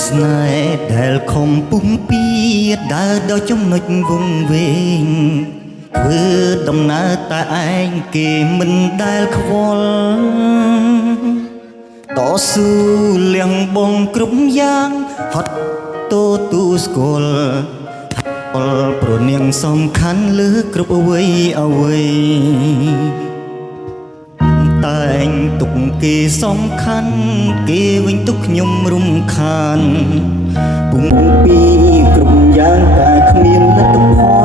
ស្នេហ៍ដែលខំពុំពៀតដើរដល់ចំណុចវង្វេងធ្វើដំណើរតែឯងគេមិនដែលខ្វល់តស៊ូលៀងបងគ្រប់យ៉ាងហត់តទូស្គាល់អល់ព្រនាងសំខាន់លើគ្រប់អ្វីអ្វីតែងទុកគេសំខាន់គេវិញទុកខ្ញុំរំខានពុំពីគ្រប់យ៉ាងតែគ្មានលទ្ធផល